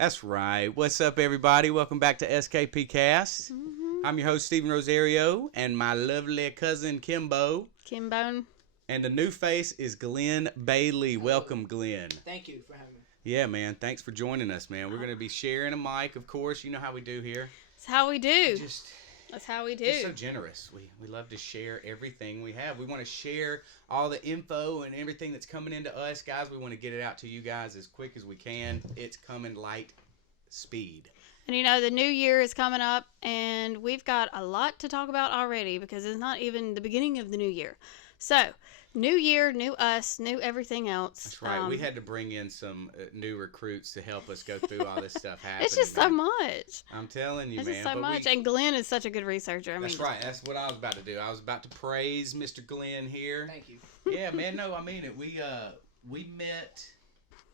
That's right. What's up, everybody? Welcome back to SKP Cast. I'm your host, Stephen Rosario, and my lovely cousin, Kimbo. Kimbone. And the new face is Glenn Bailey. Hello. Welcome, Glenn. Thank you for having me. Yeah, man. Thanks for joining us, man. We're going to be sharing a mic, of course. You know how we do here. That's how we do. Just That's how we do. Just so generous. We love to share everything we have. We want to share all the info and everything that's coming into us, guys. We want to get it out to you guys as quick as we can. It's coming light speed. And you know, the new year is coming up, and we've got a lot to talk about already because it's not even the beginning of the new year. So, new year, new us, new everything else. That's right. We had to bring in some new recruits to help us go through all this stuff happening. It's just so much. I'm telling you, It's man. just so much. And Glenn is such a good reaser. That's right. That's what I was about to do. I was about to praise Mr. Glenn here. Thank you. Yeah, man. No, I mean it. We met.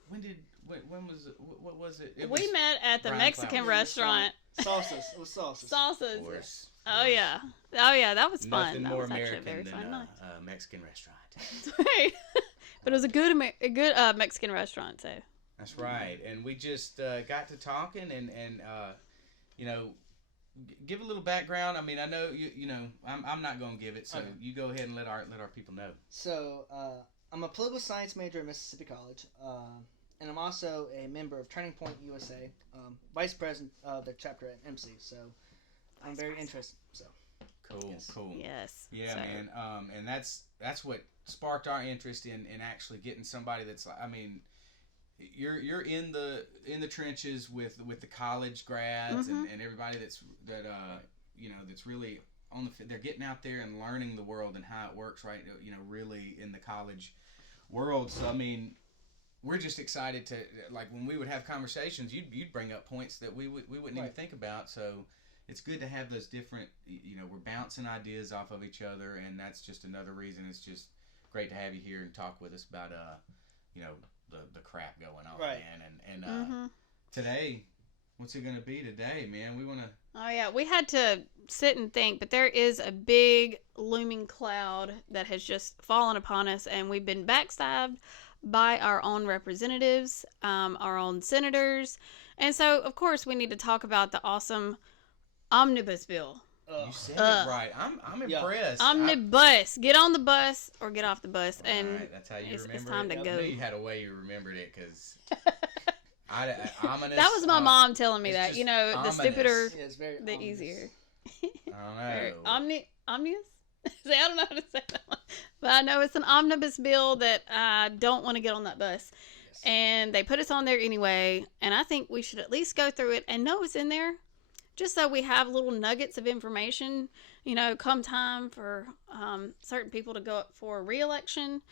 When was it? What was it? We met at the Brian Mexican Cloud. restaurant. Salsas. It was salsas. Salsas. Of course. Oh yeah. Oh yeah. That was fun. Nothing that more was actually American a very than fun night. a Mexican restaurant. Right. But it was a good Mexican restaurant too. That's right. And we just got to talking and you know, give a little background. I mean, I know you know I'm not going to give it, so Okay. you go ahead and let our people know. So, I'm a political science major at Mississippi College, and I'm also a member of Turning Point USA, vice president of the chapter at MC. So, I'm very interested. So, Cool, Yes. cool. Yes. Yeah, So- man. And that's what sparked our interest in actually getting somebody that's like, I mean, you're in the trenches with the college grads Mm-hmm. and everybody that's really they're getting out there and learning the world and how it works, right? You know, really in the college world. So I mean, we're just excited to, like, when we would have conversations, you'd bring up points that we wouldn't even Right. think about. So it's good to have those different, you know, we're bouncing ideas off of each other, and that's just another reason. It's just great to have you here and talk with us about you know, the crap going on, Right. man. And today, what's it gonna be today, man? We wanna. Oh yeah, we had to sit and think, but there is a big looming cloud that has just fallen upon us, and we've been backstabbed by our own representatives, our own senators, and so of course we need to talk about the awesome omnibus bill. You said it right. I'm Yeah. impressed. Omnibus. Get on the bus or get off the bus, All and right, that's how you it's remember time it. to I go. knew you had a way you remembered it because ominous. That was my mom telling me it's that. just You know, the ominous. stupider, yeah, it's very the ominous. easier. I don't know. Omnius? See, I don't know how to say that one. But I know it's an omnibus bill that I don't want to get on that bus. Yes. And they put us on there anyway. And I think we should at least go through it and know what's in there. Just so we have little nuggets of information, you know, come time for certain people to go up for re-election.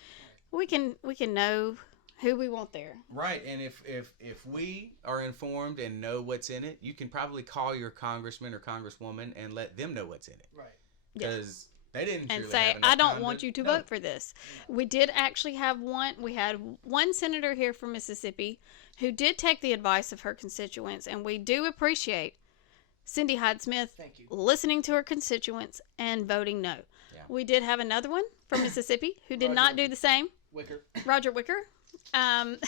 We can know who we want there. Right, and if we are informed and know what's in it, you can probably call your congressman or congresswoman and let them know what's in it. Right. Because they didn't And truly say, have enough I don't time want you to no. vote for this. We did actually have we had one senator here from Mississippi who did take the advice of her constituents, and we do appreciate Cindy Hyde-Smith Thank you. listening to her constituents and voting no. Yeah. We did have another one from Mississippi who did Roger not do Wicker. the same, Wicker. Roger Wicker. And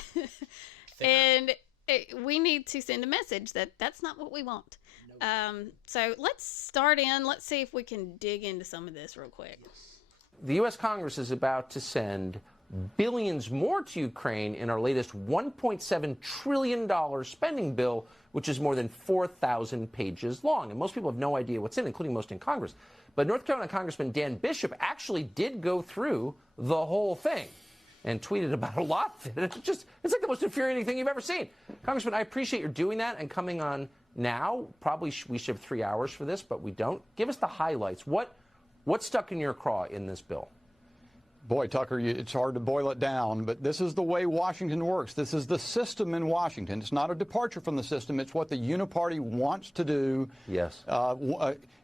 we need to send a message that that's not what we want. Nope. So let's start in. Let's see if we can dig into some of this real quick. The U.S. Congress is about to send billions more to Ukraine in our latest $1.7 trillion spending bill, which is more than 4,000 pages long. And most people have no idea what's in it, including most in Congress. But North Carolina Congressman Dan Bishop actually did go through the whole thing and tweeted about a lot of it. It's like the most infuriating thing you've ever seen. Congressman, I appreciate your doing that and coming on now. Probably we should have 3 hours for this, but we don't. Give us the highlights. What's stuck in your craw in this bill? Boy, Tucker, it's hard to boil it down, but this is the way Washington works. This is the system in Washington. It's not a departure from the system. It's what the uniparty wants to do. Yes.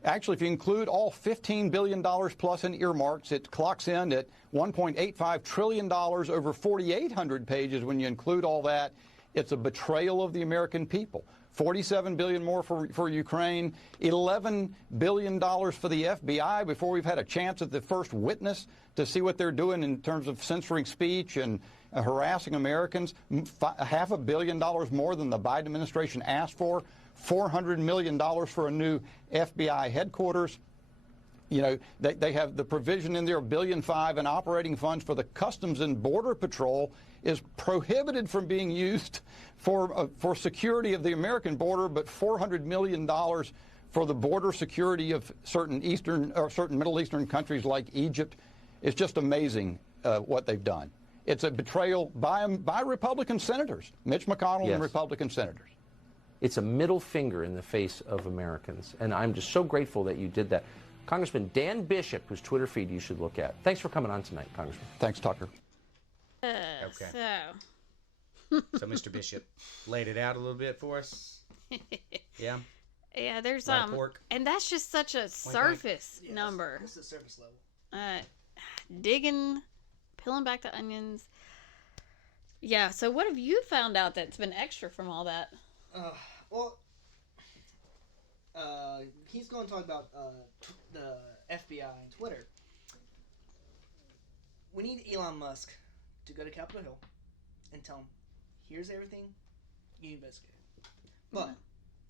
Actually, if you include all $15 billion plus in earmarks, it clocks in at $1.85 trillion over 4,800 pages. When you include all that, it's a betrayal of the American people. $47 billion more for Ukraine, $11 billion for the FBI before we've had a chance at the first witness to see what they're doing in terms of censoring speech and harassing Americans, $500 million more than the Biden administration asked for, $400 million for a new FBI headquarters. You know, they have the provision in there, $1.5 billion in operating funds for the Customs and Border Patrol is prohibited from being used for security of the American border, but $400 million for the border security of certain Middle Eastern countries like Egypt. It's just amazing what they've done. It's a betrayal by Republican senators, Mitch McConnell Yes. and Republican senators. It's a middle finger in the face of Americans, and I'm just so grateful that you did that. Congressman Dan Bishop, whose Twitter feed you should look at. Thanks for coming on tonight, Congressman. Thanks, Tucker. Okay. So, So Mr. Bishop laid it out a little bit for us. Yeah. yeah, there's Lot of pork. and that's just such a surface number. This is surface level. Digging, peeling back the onions. Yeah. So, what have you found out that's been extra from all that? Well, he's going to talk about the FBI and Twitter. We need Elon Musk to go to Capitol Hill and tell him, here's everything, you investigate it. But,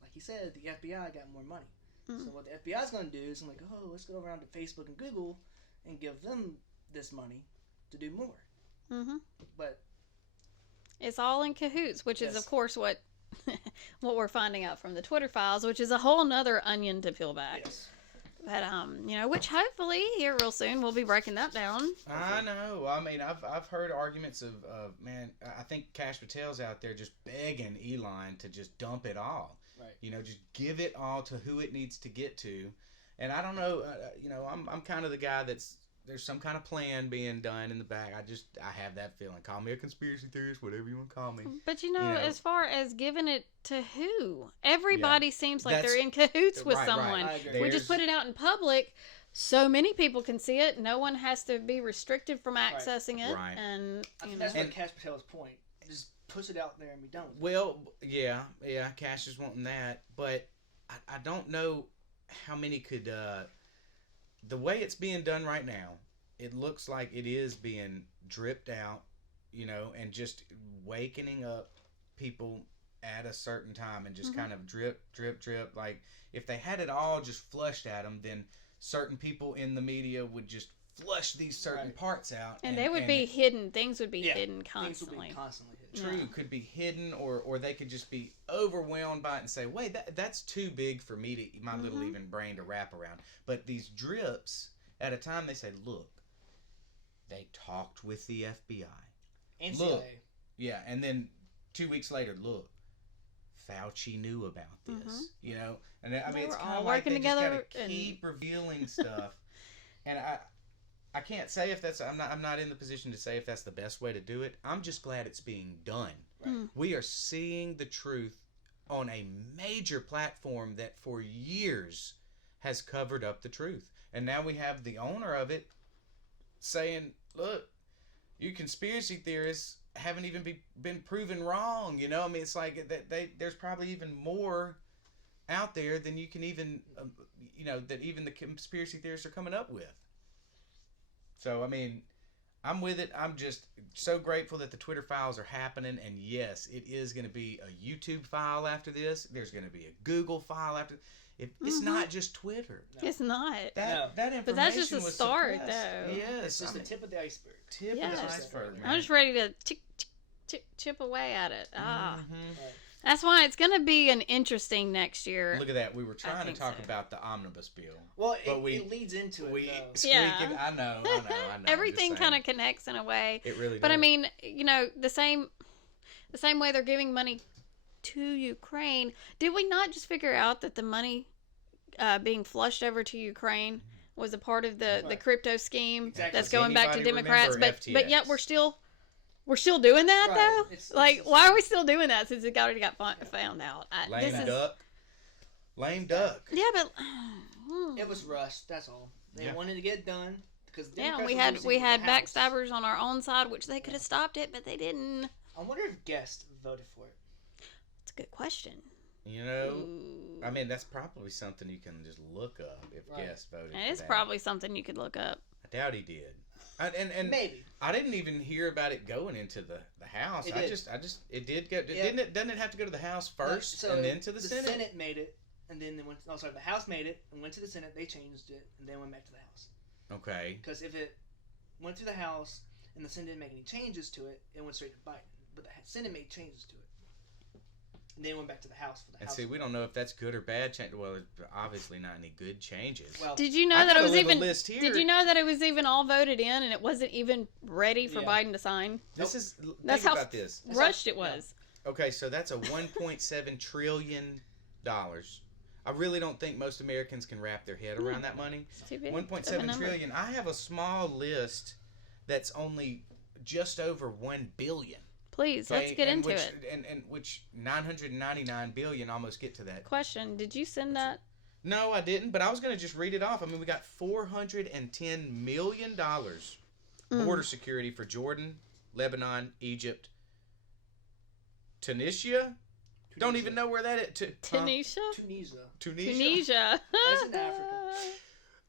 like he said, the FBI got more money. So what the FBI is going to do is, I'm like, oh, let's go around to Facebook and Google and give them this money to do more. Mm-hmm. But It's all in cahoots, which is, Yes. of course, what what we're finding out from the Twitter files, which is a whole nother onion to peel back. yes, But you know, which hopefully here real soon we'll be breaking that down. I know. I mean, I've heard arguments of man. I think Cash Patel's out there just begging Elon to just dump it all. right. You know, just give it all to who it needs to get to. And I don't know. You know, I'm kind of the guy there's some kind of plan being done in the back. I have that feeling. Call me a conspiracy theorist, whatever you want to call me. But you know, You know. as far as giving it to who, everybody seems like That's- they're in cahoots with right, someone. I agree. We just put it out in public, so many people can see it. No one has to be restricted from accessing it. Right. And I you think know, that's what Cash Patel's point. Just push it out there and be done with it. Well, yeah, Cash is wanting that, but I don't know how many could. The way it's being done right now, it looks like it is being dripped out, you know, and just wakening up people at a certain time and just kind of drip, drip, drip. Like if they had it all just flushed at them, then certain people in the media would just flush these certain Right. parts out, and they would be hidden. Things would be Yeah, hidden Things constantly. will be constantly hit. True, Yeah. could be hidden, or they could just be overwhelmed by it and say, wait, that's too big for me to my little even brain to wrap around. But these drips at a time, they say, look, they talked with the FBI. And Look. CIA. Yeah, and then 2 weeks later, look, Fauci knew about this, you know? And I They mean, it's were kind all of like working they together just gotta and- keep revealing stuff. And I can't say if that's, I'm not in the position to say if that's the best way to do it. I'm just glad it's being done. Right. We are seeing the truth on a major platform that for years has covered up the truth. And now we have the owner of it saying, look, you conspiracy theorists haven't even been proven wrong. You know, I mean, it's like there's probably even more out there than you can even, you know, that even the conspiracy theorists are coming up with. So, I mean, I'm with it. I'm just so grateful that the Twitter files are happening. And yes, it is going to be a YouTube file after this. There's going to be a Google file after. It's not just Twitter. It's not. That information But that's just a was start, suppressed. though. Yes, It's just the tip of the iceberg. tip Yes. of the iceberg, man. I'm just ready to chip away at it. Mhm. That's why it's going to be an interesting next year. Look at that. We were trying to think talk so. about the omnibus bill. Well, But it leads into it, We though. squeak Yeah. it. I know. Everything kind of connects in a way. It really But I does. mean, you know, the same way they're giving money to Ukraine, did we not just figure out that the money being flushed over to Ukraine was a part of the Right. crypto scheme Exactly. that's Does going back to anybody Democrats? remember But yet FTX? we're still doing that Right. though. It's Like, why are we still doing that since it already got found out? Lame duck. Lame duck. Yeah, but It was rushed. That's all. They Yeah. wanted to get it done because yeah, Democrats we were had losing we the had House. backstabbers on our own side, which they could have stopped it, but they didn't. I wonder if Guest voted for it. It's a good question. You know, Ooh. I mean, that's probably something you can just look up if Right. guests voted. And for it's that. probably something you could look up. I doubt he did. And Maybe. I didn't even hear about it going into the House. It I did. just it did go. Yeah. Doesn't it have to go to the House first So and then to the Senate? The Senate made it, and then they went. Oh, sorry, the House made it and went to the Senate. They changed it and then went back to the House. Okay. Because if it went through the House and the Senate didn't make any changes to it, it went straight to Biden. But the Senate made changes to it, and then went back to the House for the And House. see, we don't know if that's good or bad change. Well, obviously not any good changes. Well, Did you know I've that got it a was little even? list here. Did you know that it was even all voted in and it wasn't even ready for Yeah. Biden to sign? This is That's think how about this. That's rushed how- it was. Okay, so that's a 1.7 trillion dollars. I really don't think most Americans can wrap their head around that money. It's too big. 1.7 of a number. trillion. I have a small list that's only just over 1 billion. Please, let's Okay, get and into which, it. And which 999 billion almost get to that. Question: did you send that? No, I didn't, but I was going to just read it off. I mean, we got $410 million border security for Jordan, Lebanon, Egypt, Tunisia. Don't even know where that is. Tunisia. Tunisia. Tunisia. Tunisia. That's in Africa.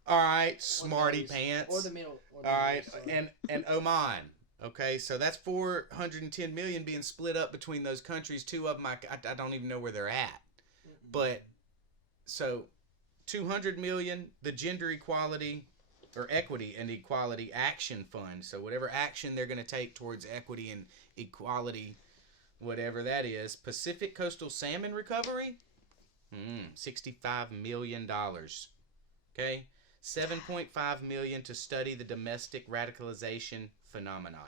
All right, Or the smarty Middle East. pants. Or the middle. Or the All right, Middle East, and Oman. Okay, so that's 410 million being split up between those countries. Two of them, I don't even know where they're at. But so 200 million, the Gender Equality or Equity and Equality Action Fund. So whatever action they're going to take towards equity and equality, whatever that is. Pacific Coastal Salmon Recovery, $65 million. Okay, 7.5 million to study the domestic radicalization phenomenon.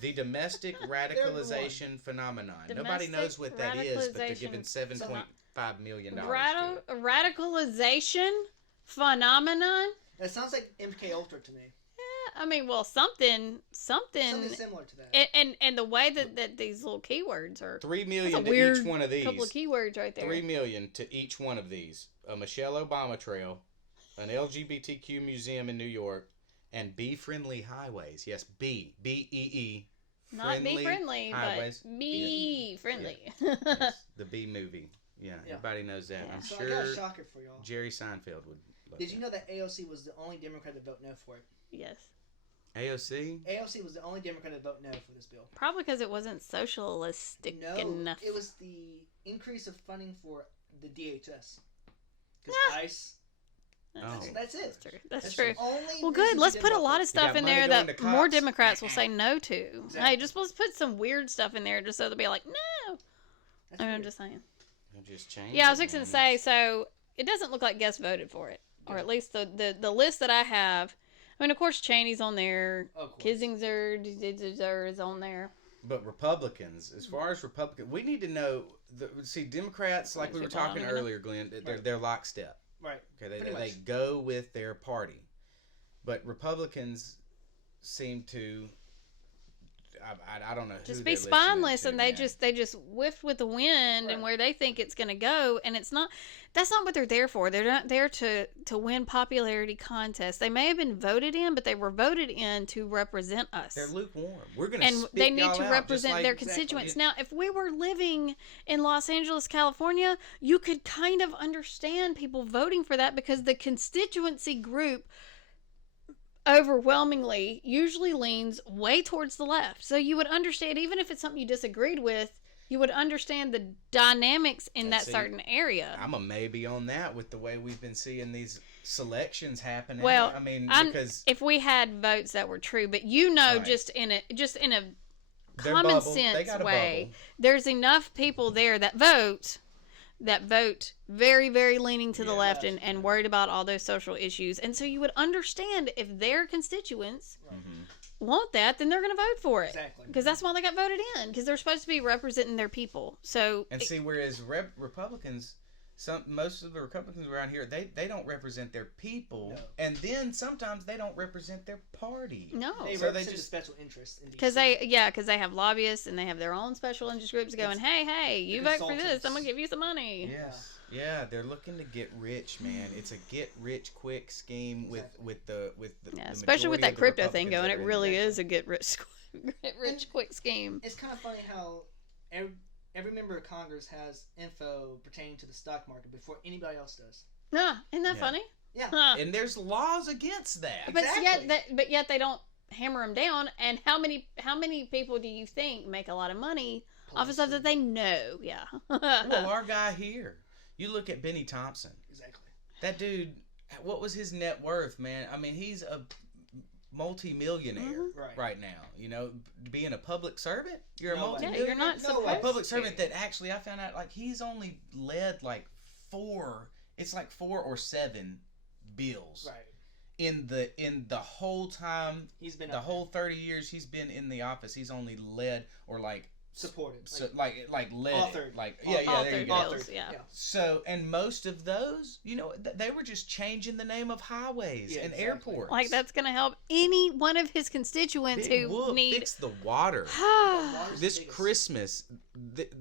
The domestic radicalization phenomenon. Nobody knows what that is, but they're giving $7.5 million. Radicalization phenomenon. That sounds like MK Ultra to me. Yeah, I mean, well, something Something similar to that. and the way that these little keywords are. $3 That's million a to weird each one of these. couple of keywords right there. $3 million to each one of these. A Michelle Obama trail, an LGBTQ museum in New York, and bee-friendly highways. Yes, B-E-E. Not be friendly, highways. but be friendly. Yes, the bee movie. Yeah, Yeah. everybody knows that. Yeah. I'm So sure I got a shocker for y'all. Jerry Seinfeld would love Did you that. know that AOC was the only Democrat to vote no for it? Yes. AOC? AOC was the only Democrat to vote no for this bill. Probably because it wasn't socialistic No, enough. it was the increase of funding for the DHS. Because Nah. ICE. Oh. That's it. That's true. That's That's true. the only Well, reason good. she Let's didn't put a vote lot for of it. stuff got in money there going that to more cops. Democrats will say no to. Exactly. Hey, just let's put some weird stuff in there just so they'll be like, no. That's I'm weird. just saying. They'll just change Yeah, I it, was fixing man. to say, so it doesn't look like guests voted for it. Or at least the list that I have. I mean, of course, Cheney's on there. Of course. Kissinger is on there. But Republicans, as far as Republicans, we need to know. See, Democrats, like we were People don't talking even know. earlier, Glenn, Right. they're lockstep. Right. Okay, Pretty they much. go with their party, but Republicans seem to. I don't know. Who Just they're be spineless, listening and to, they just whiff with the wind and Right. where they think it's going to go, and it's not. That's not what they're there for. They're not there to win popularity contests. They may have been voted in, but they were voted in to represent us. They're lukewarm. We're gonna And spit they need y'all to out, represent just their like- constituents. Exactly. Now, if we were living in Los Angeles, California, you could kind of understand people voting for that because the constituency group overwhelmingly usually leans way towards the left. So you would understand, even if it's something you disagreed with, you would understand the dynamics in that See, certain area. I'm a maybe on that with the way we've been seeing these selections happening. Well, I mean, I'm- because if we had votes that were true, but you know, Right. just in a they're common bubbled. They sense got a way, bubble. there's enough people there that vote very, very leaning to the Yeah. left and worried about all those social issues. And so you would understand if their constituents Mhm. want that, then they're going to vote for it. Exactly. Because that's why they got voted in, because they're supposed to be representing their people. So And see, whereas Republicans, most of the Republicans around here, they don't represent their people, No. and then sometimes they don't represent their party. no, They So they represent just- the special interests in because DC. they have lobbyists and they have their own special interest groups going, hey, you vote for this, consultants. I'm going to give you some money. Yes. Yeah, they're looking to get rich, man. It's a get rich quick scheme with the Yeah, especially with that majority of the crypto thing Republicans going, that it are in really there. is a get rich quick scheme. It's kind of funny how every member of Congress has info pertaining to the stock market before anybody else does. Nah, isn't that Yeah. funny? Yeah. Huh. And there's laws against that. But Exactly. yet they don't hammer them down. And how many people do you think make a lot of money off of stuff that they know? Yeah. Well, our guy here, you look at Benny Thompson. Exactly. That dude, what was his net worth, man? I mean, he's a multi-millionaire right now. You know, being a public servant, you're a multi-millionaire. You're not supposed a public servant that actually, I found out, like, he's only led like 4 or 7 bills. Right. In the whole time, He's been the whole 30 years he's been in the office, he's only led or like supported, like led authored, like authored there you go. bills, yeah. So, and most of those, you know, they were just changing the name of highways and exactly. airports. Like that's going to help any one of his constituents Big who whoop, need fix the water. This Christmas,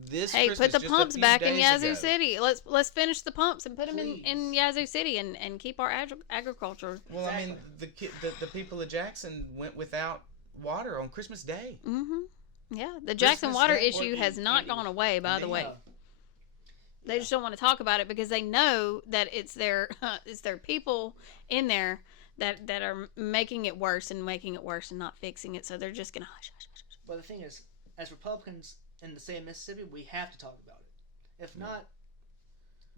this hey, Christmas, put the just a pumps few back in days Yazoo ago. City. Let's finish the pumps and put them Please. in Yazoo City and keep our agriculture. Well, I mean, Exactly. the people of Jackson went without water on Christmas Day. Mm-hmm. Yeah, the Jackson Christmas water Day, issue has not gone away, by the way. No. They just don't want to talk about it because they know that it's their people in there that are making it worse and not fixing it. So they're just gonna hush. But the thing is, as Republicans in the state of Mississippi, we have to talk about it. If not,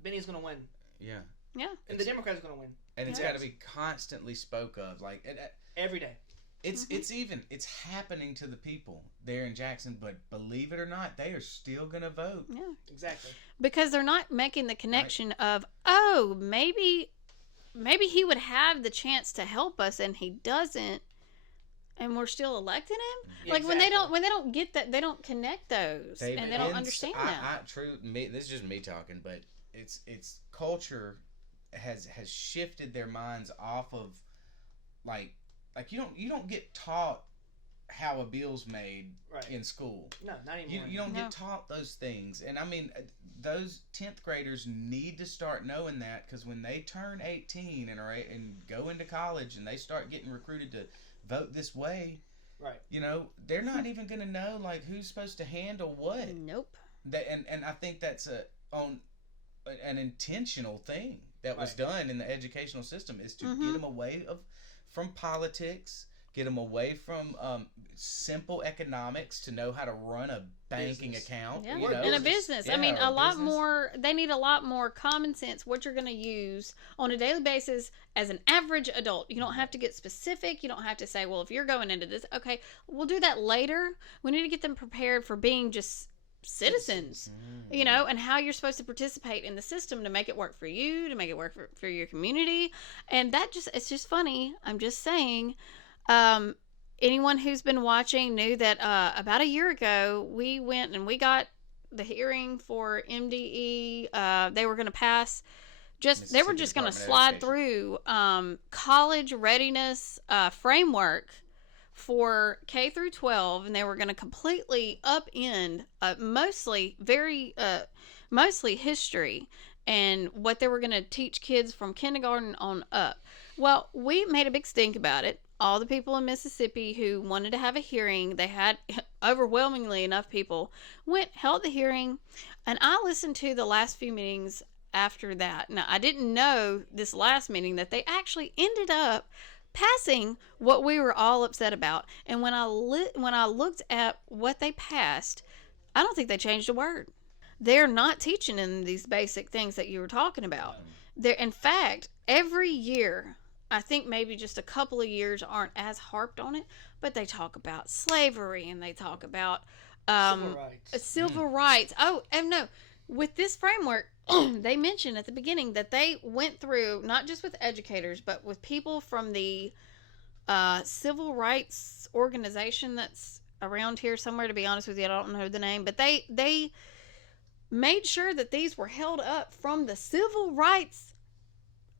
Benny's gonna win, Yeah. Yeah. and the Democrats are gonna win And it's Yeah. got to be constantly spoke of. Like, every day. it's happening to the people there in Jackson, but believe it or not, they are still going to vote. Yeah. Exactly. Because they're not making the connection of, oh, maybe he would have the chance to help us and he doesn't, and we're still electing him. Yeah, Like exactly. when they don't get that, they don't connect those, They've and they don't been- understand that. This is just me talking, but it's culture has shifted their minds off of like you don't get taught how a bill's made Right. in school. No, not anymore. You don't No. get taught those things. And I mean, those 10th graders need to start knowing that, because when they turn 18 and go into college and they start getting recruited to vote this way, Right. you know, they're not even going to know like who's supposed to handle what. Nope. And I think that's an intentional thing that was Right. done in the educational system, is to Mm-hmm. get them away from politics, get them away from simple economics to know how to run a banking Business. account. Yeah, you know? in a business. I mean, Yeah, a lot business. more. They need a lot more common sense. What you're going to use on a daily basis as an average adult. You don't have to get specific. You don't have to say, well, if you're going into this, okay, we'll do that later. We need to get them prepared for being just citizens, you know, and how you're supposed to participate in the system to make it work for you, to make it work for your community. And it's just funny. I'm just saying, anyone who's been watching knew that about a year ago we went and we got the hearing for MDE. They were going to pass they were Mississippi just going to Department of slide Education. through college readiness framework for K through 12, and they were going to completely upend mostly history and what they were going to teach kids from kindergarten on up. Well, we made a big stink about it. All the people in Mississippi who wanted to have a hearing, they had overwhelmingly enough people, held the hearing, and I listened to the last few meetings after that. Now, I didn't know this last meeting that they actually ended up passing what we were all upset about. And when I looked at what they passed, I don't think they changed a word. They're not teaching in these basic things that you were talking about. In fact, every year, I think maybe just a couple of years aren't as harped on it, but they talk about slavery and they talk about Civil rights. civil rights. Oh, and no, with this framework, they mentioned at the beginning that they went through, not just with educators, but with people from the civil rights organization that's around here somewhere, to be honest with you. I don't know the name, but they made sure that these were held up from the civil rights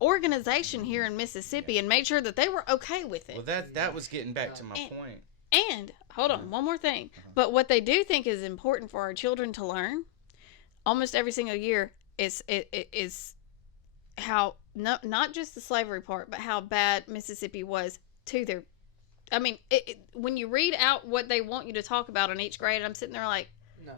organization here in Mississippi and made sure that they were okay with it. Well, that was getting back to my point. And hold on, one more thing. But what they do think is important for our children to learn, almost every single year, is how not just the slavery part, but how bad Mississippi was to their. I mean, when you read out what they want you to talk about on each grade, I'm sitting there like, No.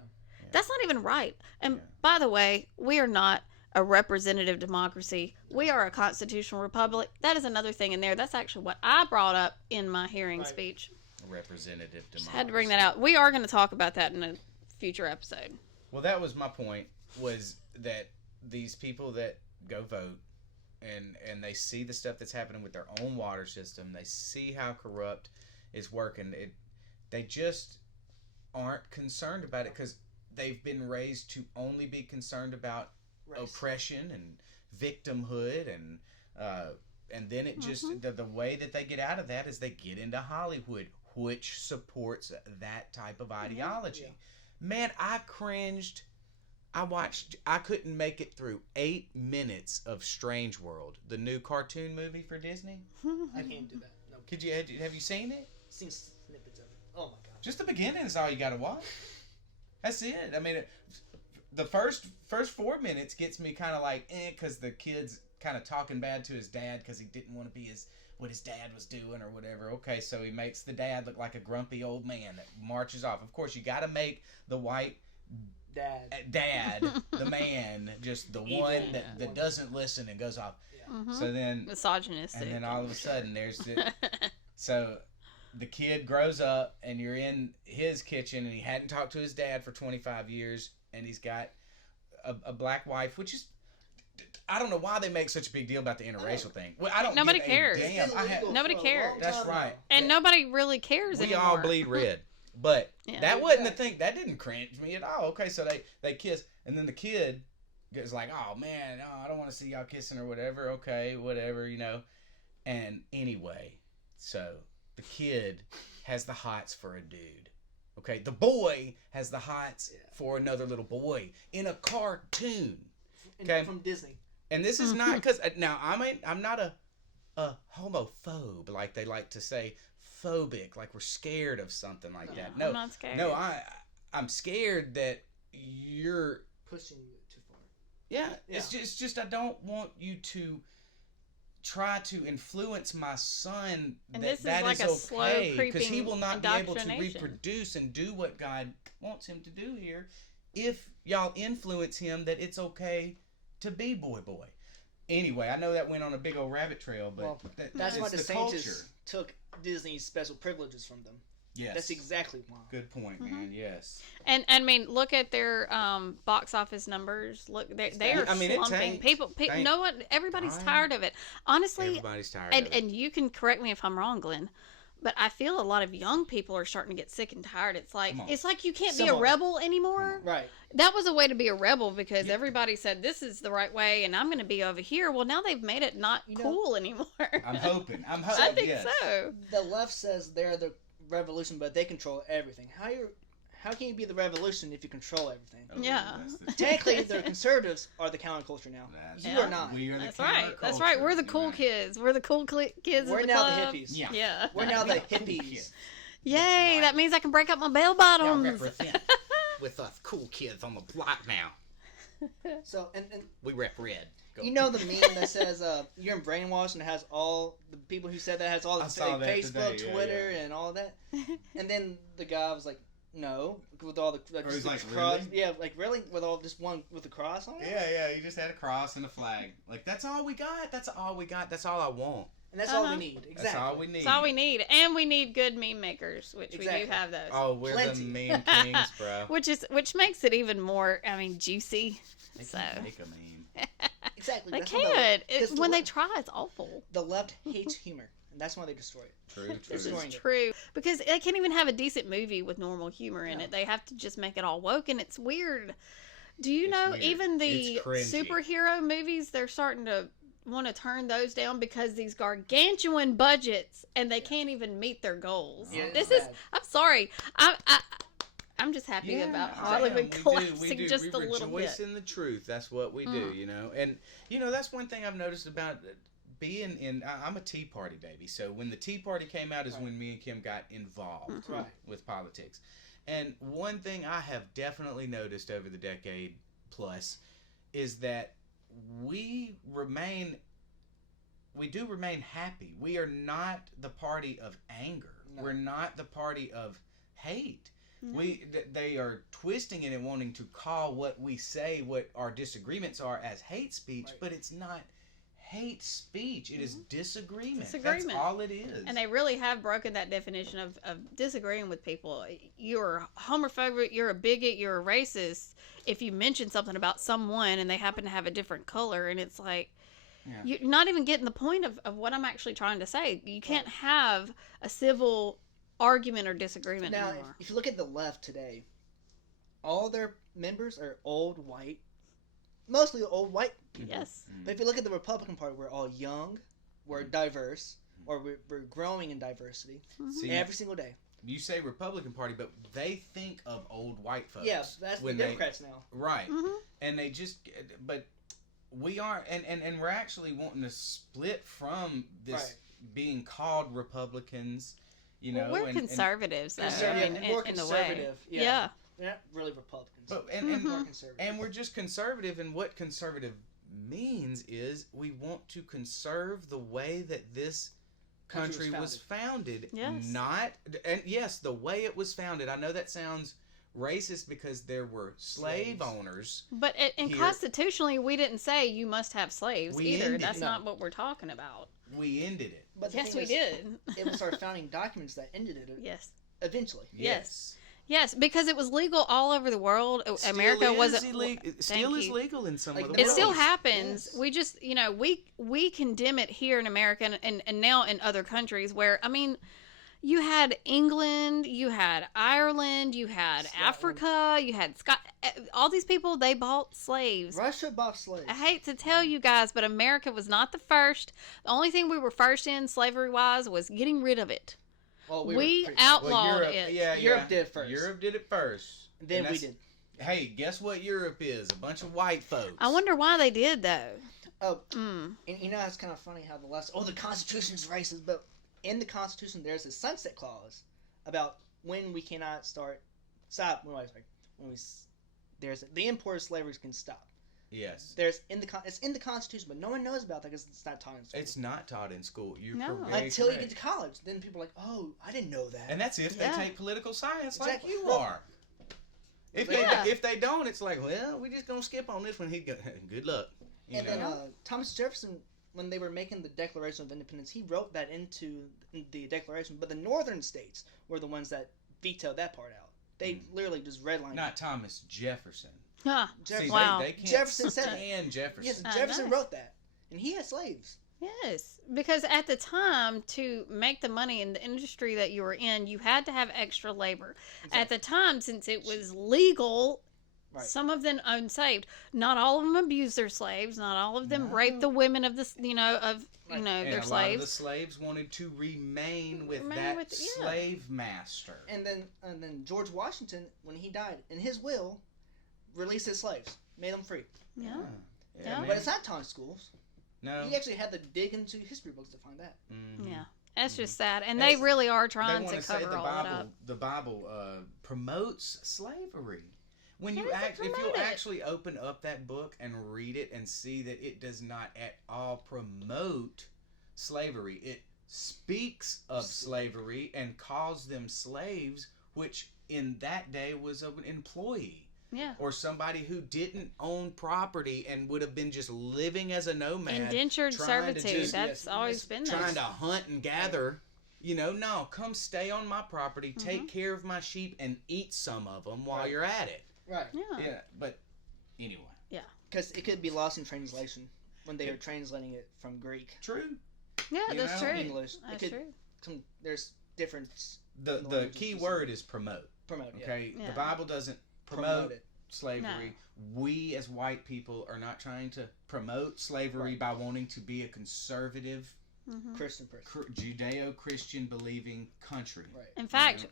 that's not even right. And by the way, we are not a representative democracy. We are a constitutional republic. That is another thing in there. That's actually what I brought up in my hearing speech. Representative democracy. Just had to bring that out. We are going to talk about that in a future episode. Well, that was my point, was that these people that go vote and they see the stuff that's happening with their own water system, they see how corrupt it's working, they just aren't concerned about it because they've been raised to only be concerned about oppression and victimhood, and then it just the way that they get out of that is they get into Hollywood, which supports that type of ideology. Yeah. Man, I cringed. I couldn't make it through 8 minutes of Strange World, the new cartoon movie for Disney. I can't do that. No. Have you seen it? Seen snippets of it. Oh my god. Just the beginning is all you gotta watch. That's it. I mean, the first 4 minutes gets me kind of like, because the kid's kind of talking bad to his dad because he didn't want to be what his dad was doing or whatever. Okay, so he makes the dad look like a grumpy old man that marches off. Of course, you got to make the white dad, the man, just the one that doesn't listen and goes off. Yeah. So then Misogynistic. and then all of a sudden there's so the kid grows up and you're in his kitchen and he hadn't talked to his dad for 25 years and he's got a black wife, which is, I don't know why they make such a big deal about the interracial thing. Well, I don't. Nobody give cares. A damn. Nobody cares. That's right. And nobody really cares We anymore. all bleed red. But Yeah. that wasn't the thing. That didn't cringe me at all. Okay, so they kiss, and then the kid is like, "Oh man, I don't want to see y'all kissing or whatever." Okay, whatever, And anyway, so the kid has the hots for a dude. Okay, the boy has the hots for another little boy in a cartoon. Okay, From Disney. and this is not because now I'm not a homophobe like they like to say. Phobic, like we're scared of something like that. No, I'm not scared. No, I'm scared that you're Pushing you too far. Yeah, Yeah. It's just I don't want you to try to influence my son. And that this is that like is a slow okay, because he creeping will not be able to indoctrination. reproduce and do what God wants him to do here if y'all influence him that it's okay to be boy. Anyway, I know that went on a big old rabbit trail, but Well, that's why it's the culture. Saints took Disney's special privileges from them. Yes, That's exactly why. good point, man. Yes. And I mean, look at their box office numbers. Look, they are I mean, it slumping. tanked. People, Tanked. no one, everybody's Fine. tired of it. Honestly, Everybody's tired of it. and you can correct me if I'm wrong, Glenn, but I feel a lot of young people are starting to get sick and tired. It's like Come on. you can't Some be a of rebel anymore. Right. That was a way to be a rebel because everybody said this is the right way, and I'm going to be over here. Well, now they've made it not cool anymore. I'm hoping. I think yes. so. The left says they're the revolution, but they control everything. How can you be the revolution if you control everything? Oh, Yeah. that's the- Technically, the conservatives are the counterculture now. That's You Yeah. are not. We are the That's right. That's counterculture. right. We're the You're cool right. kids. We're the cool kids We're in the now club. the hippies. Yeah. Yeah. We're now the We are cool hippies. kids. Yay! Right. That means I can break up my bell bottoms. represent with us cool kids on the block now. So, and We rep red. Go. you know the meme that says you're brainwashed and it has all the people who said that has all I the saw that Facebook, today, yeah, Twitter, and all that. And then the guy was like, "No," with all the Or he's just the like, cross. "Really?" Yeah, like really with all just one with the cross on it. Yeah, you just had a cross and a flag. Like, that's all we got. That's all we got. That's all I want. And that's all Uh-huh. we need. Exactly. That's all we need. That's all we need, and we need good meme makers, which we Exactly. do have those. Oh, we're Plenty. the meme kings, bro. Which makes it even more, juicy. They So can make a meme. Exactly. they That's what could. because the When they left- try, it's awful. The left hates humor, and that's why they destroy it. True, This true. is This Destroying is it. true because they can't even have a decent movie with normal humor in No. it. They have to just make it all woke, and it's weird. Do you It's know weird. even the It's cringy. superhero movies? They're starting to want to turn those down because these gargantuan budgets, and they can't even meet their goals. Yeah, This it's is. bad. I'm sorry. I'm just happy about Hollywood collapsing just a little We rejoice bit. in the truth. That's what we do, And, that's one thing I've noticed about being in... I'm a Tea Party baby. So when the Tea Party came out is when me and Kim got involved Right. with politics. And one thing I have definitely noticed over the decade plus is that we do remain happy. We are not the party of anger. No. We're not the party of hate. They are twisting it and wanting to call what we say, what our disagreements are, as hate speech, but it's not hate speech. It is disagreement. That's all it is. And they really have broken that definition of disagreeing with people. You're homophobic, you're a bigot, you're a racist if you mention something about someone and they happen to have a different color, and it's like, you're not even getting the point of what I'm actually trying to say. You can't have a civil argument or disagreement now, anymore. If you look at the left today, all their members are old white, mostly old white people. Yes. But if you look at the Republican Party, we're all young, we're diverse, or we're growing in diversity every single day. You say Republican Party, but they think of old white folks. Yeah, that's the Democrats now. Right. And they just, but we are, and we're actually wanting to split from this being called Republicans, you know. We're conservatives, though. More conservative. Yeah. They're not really Republicans. But, more conservative. And we're just conservative, and what conservative means is we want to conserve the way that this country was founded. Yes. Yes, the way it was founded. I know that sounds racist because there were slave owners. But constitutionally, we didn't say you must have slaves either. That's not what we're talking about. We ended it. But yes, we did. It was our founding documents that ended it. Yes. Eventually. Yes. Yes, because it was legal all over the world. America wasn't still is legal in some of the world. It still happens. Yes. We just, we condemn it here in America and now in other countries where, I mean, you had England, you had Ireland, you had Scotland. Africa, you had all these people, they bought slaves. Russia bought slaves. I hate to tell you guys, but America was not the first. The only thing we were first in slavery-wise was getting rid of it. Well, we outlawed it. Yeah, Europe did first. Europe did it first. Then we did. Hey, guess what Europe is? A bunch of white folks. I wonder why they did, though. Oh, and it's kind of funny how the left, the Constitution's racist, but in the Constitution there's a sunset clause about when we cannot the import of slavery can stop. Yes. It's in the Constitution, but no one knows about that because it's not taught in school. It's not taught in school. Until you get to college, then people are like, "Oh, I didn't know that." And that's if they take political science like you well, are. If they don't, it's like, well, we're just gonna skip on this one. Good luck. Then Thomas Jefferson, when they were making the Declaration of Independence, he wrote that into the Declaration. But the northern states were the ones that vetoed that part out. They literally just redlined. Not Thomas Jefferson. Huh. Jefferson. See, wow. they can't Jefferson stand Jefferson. Yes, Jefferson wrote that, and he had slaves. Yes, because at the time, to make the money in the industry that you were in, you had to have extra labor. Exactly. At the time, since it was legal, some of them owned slaves. Not all of them abused their slaves. Not all of them raped the women of their slaves. And a lot of the slaves wanted to remain with slave master. And then George Washington, when he died, in his will, released his slaves, made them free. Yeah. But it's not taught in schools. No. You actually had to dig into history books to find that. Mm-hmm. Yeah. That's just sad. And they really are trying to cover all that up. The Bible promotes slavery. When you actually open up that book and read it and see that it does not at all promote slavery, it speaks of slavery and calls them slaves, which in that day was an employee. Yeah. Or somebody who didn't own property and would have been just living as a nomad. Indentured servitude. That's always been there. Trying to hunt and gather. No, come stay on my property, take care of my sheep, and eat some of them while you're at it. Right. Yeah, but anyway. Yeah. Because it could be lost in translation when they are translating it from Greek. True. Yeah, that's true. English. That's true. There's difference. The key word is promote. Promote, okay? Yeah. The Bible doesn't promote slavery. No. We as white people are not trying to promote slavery by wanting to be a conservative Christian person. Judeo-Christian believing country. Right. In fact,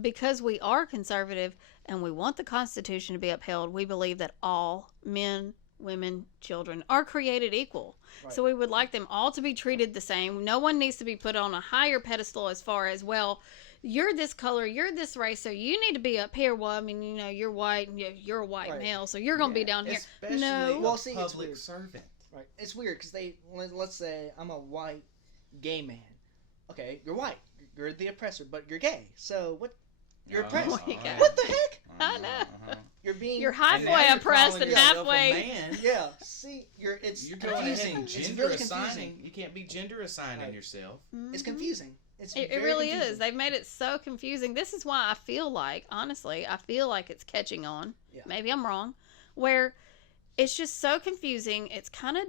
because we are conservative and we want the Constitution to be upheld, we believe that all men, women, children are created equal. Right. So we would like them all to be treated the same. No one needs to be put on a higher pedestal as far as, you're this color, you're this race, so you need to be up here. Well, I mean, you're white, and you're a white male, so you're going to be down here. Especially a public servant. Right. It's weird because let's say I'm a white gay man. Okay, you're white. You're the oppressor, but you're gay. So You're oppressed. Oh my God. What the heck? I know. You're You're And now halfway you're oppressed calling and yourself a halfway. man. Yeah. See, it's You're going ahead confusing. and It's gender really assigning. confusing. You can't be gender assigning Right. yourself. It's confusing. It's It very really confusing. is. They've made it so confusing. This is why I feel like, honestly, it's catching on. Yeah. Maybe I'm wrong. Where it's just so confusing. It's kind of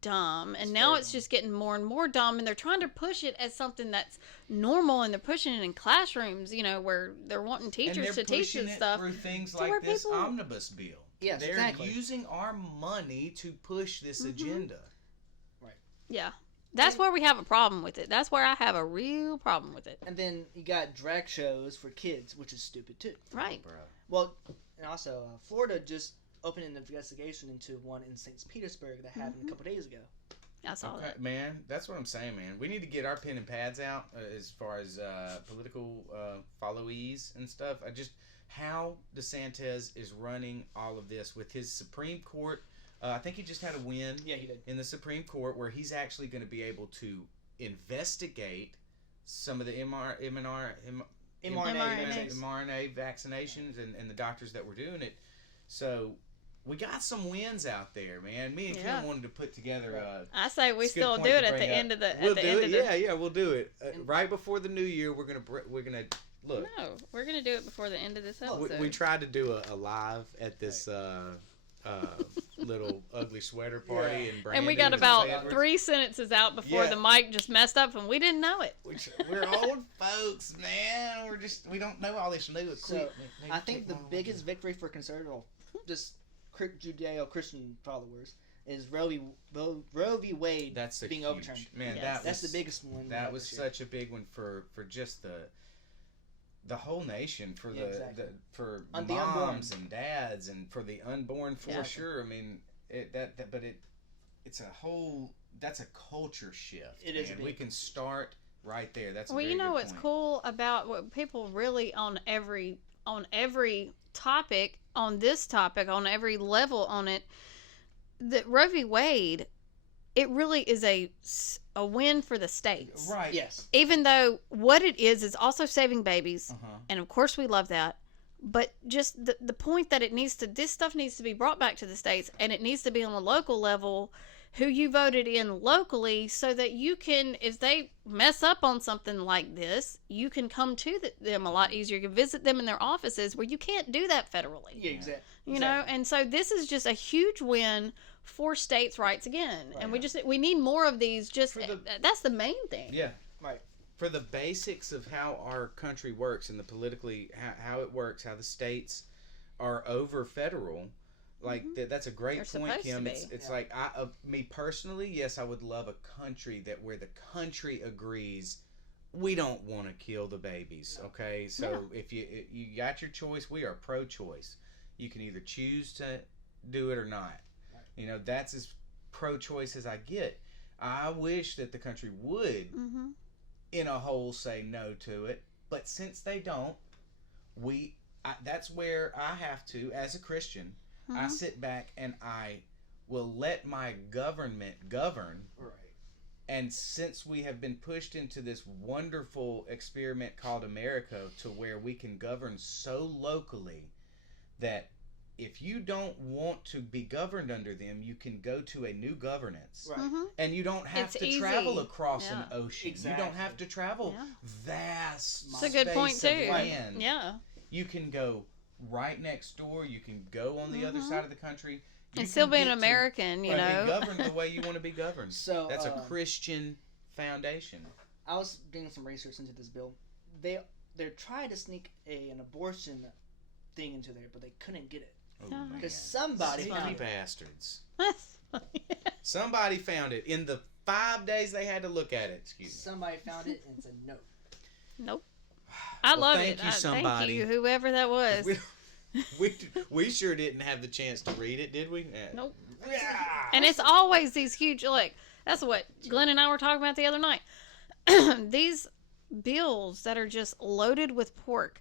dumb. And It's now very it's dumb. just getting more and more dumb. And they're trying to push it as something that's normal. And they're pushing it in classrooms, where they're wanting And teachers they're to teach pushing this it stuff. through things to where like this people- omnibus bill. Yes, They're exactly. using our money to push this Mm-hmm. agenda. Yeah. That's where we have a problem with it. That's where I have a real problem with it. And then you got drag shows for kids, which is stupid too. Right. Bro. Well, and also Florida just opened an investigation into one in St. Petersburg that happened a couple days ago. I saw Okay, that. man, that's what I'm saying, man. We need to get our pen and pads out as far as political followees and stuff. How DeSantis is running all of this with his Supreme Court. I think he just had a win Yeah, he did. in the Supreme Court where he's actually going to be able to investigate some of the mRNA vaccinations and the doctors that were doing it. So we got some wins out there, man. Me and Yeah. Kim wanted to put together. I say we It's a good still point do to it at bring the up. end of the. We'll at the do end it. of the, Yeah, we'll do it right before the new year. We're gonna look. No, we're gonna do it before the end of this We, episode. we tried to do a live at this little ugly sweater party Yeah. in Brandon. and we got and about Edwards. 3 sentences out before Yeah. the mic just messed up, and we didn't know it. We're old folks, man. We don't know all this new equipment. new I think the technology. biggest victory for conservative, just Judeo-Christian followers, is Roe v. Wade That's being huge, overturned. man. Yes. That's the biggest one. That was such a big one for just the whole nation, for Yeah, exactly. for On the moms and dads and for the unborn for Yeah. sure. I mean that's a culture shift. It is man. big. We can start right there. That's a Well, very you know good what's point. cool about what people really on every topic, on this topic, on every level on it, that Roe v. Wade, it really is a win for the states. Right. Yes. Even though what it is also saving babies, Uh-huh. and of course we love that. But just the point that this stuff needs to be brought back to the states, and it needs to be on a local level, who you voted in locally, so that you can, if they mess up on something like this, you can come to them a lot easier. You can visit them in their offices where you can't do that federally. Yeah, exactly. You know, and so this is just a huge win for states' rights again. And we need more of these. That's the main thing. Yeah. Right. For the basics of how our country works and the politically how it works, how the states are over federal, like that's a great They're point, supposed to Kim. be. It's like me personally, yes, I would love a country where the country agrees we don't want to kill the babies. Okay, so if you got your choice, we are pro-choice. You can either choose to do it or not. Right. You know, that's as pro-choice as I get. I wish that the country would, in a whole, say no to it. But since they don't, that's where I have to, as a Christian, I sit back and I will let my government govern. Right. And since we have been pushed into this wonderful experiment called America, to where we can govern so locally that if you don't want to be governed under them, you can go to a new governance. Right. And you don't have It's to travel easy. across Yeah. an ocean. Exactly. You don't have to travel Yeah. vast It's a good point space too. of land. Yeah. You can go right next door. You can go on the other side of the country. You And still can be an get to- American, you Be know. governed the way you want to be governed. So That's a Christian foundation. I was doing some research into this bill. They're trying to sneak an abortion thing into there, but they couldn't get it Oh, Yeah. man. because somebody Sneaky found it. bastards. That's funny. Somebody found it in the 5 days they had to look at it. Excuse me. Somebody found it and said no. Nope. I Well, love thank it. you, Thank somebody. you, whoever that was. We sure didn't have the chance to read it, did we? Nope. Yeah. And it's always these huge, like, that's what Glenn and I were talking about the other night. These bills that are just loaded with pork.